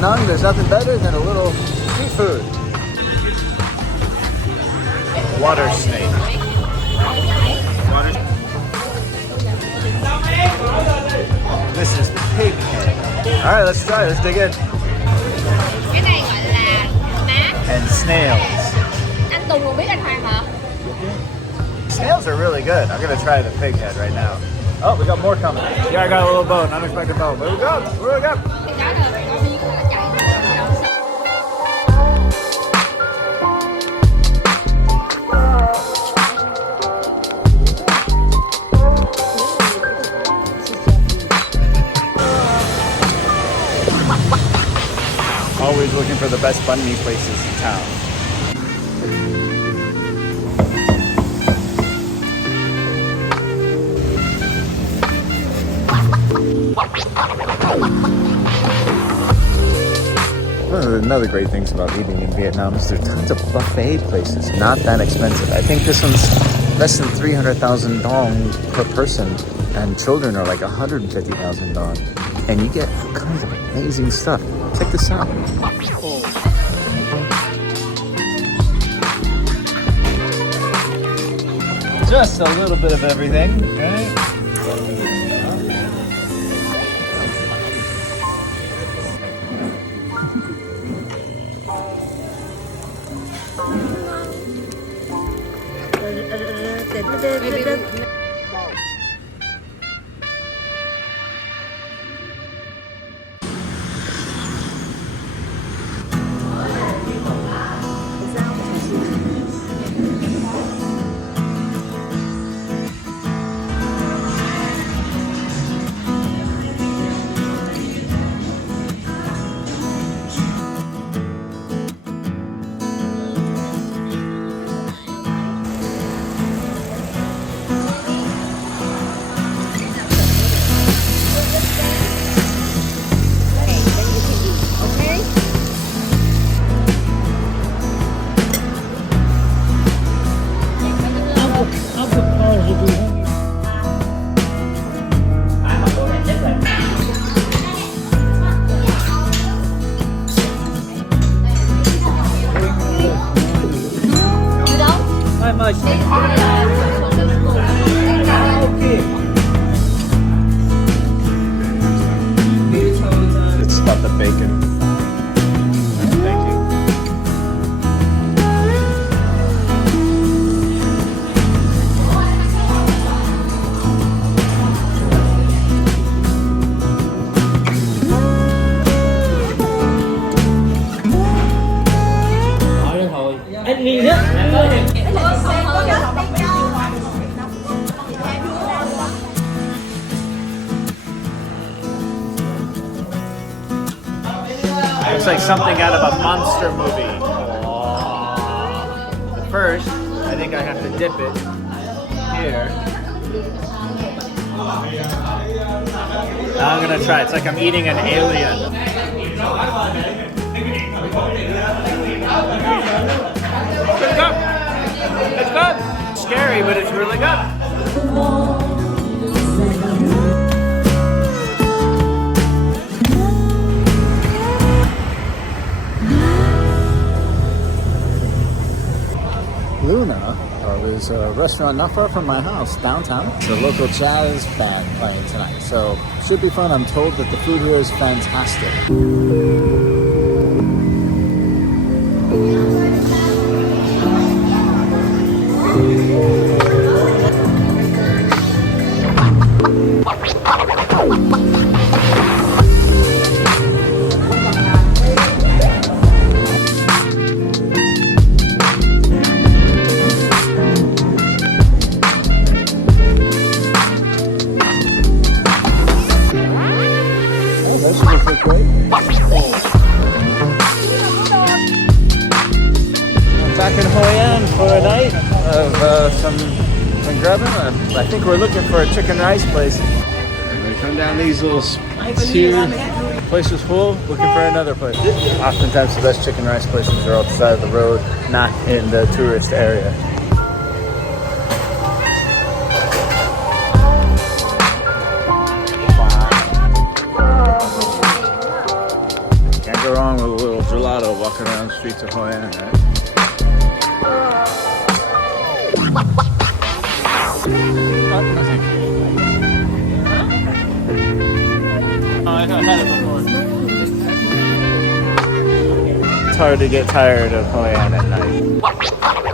danang, there's nothing better than a little seafood. Water snake. This is pig head. All right, let's try. Let's dig in. Cái này gọi là má. And snails. Anh Tùng có biết anh Hoàng hả? Snails are really good. I'm gonna try the pig head right now. Oh, we got more coming. Yeah, I got a little bone, unexpected bone. Where we go? Where we go? Cái đó là phải có miếng là chạy. Always looking for the best banh mi places in town. One of the another great things about eating in Vietnam is there's tons of buffet places, not that expensive. I think this one's less than 300,000 dong per person, and children are like 150,000 dong. And you get all kinds of amazing stuff. Check this out. Just a little bit of everything, right? It's about the bacon. Thank you. Anh nghi nhất. Looks like something out of a monster movie. But first, I think I have to dip it here. Now I'm gonna try. It's like I'm eating an alien. It's good. It's good. It's scary, but it's really good. Luna is a restaurant not far from my house, downtown. It's a local jazz band playing tonight, so should be fun. I'm told that the food here is fantastic. Back in Hoi An for a night of some grabbing. I think we're looking for a chicken rice place. We come down these little two. Place was full. Looking for another place. Oftentimes the best chicken rice places are off the side of the road, not in the tourist area. Can't go walking around the streets of Hoi An, right? Oh, I've had it before. It's hard to get tired of Hoi An at night.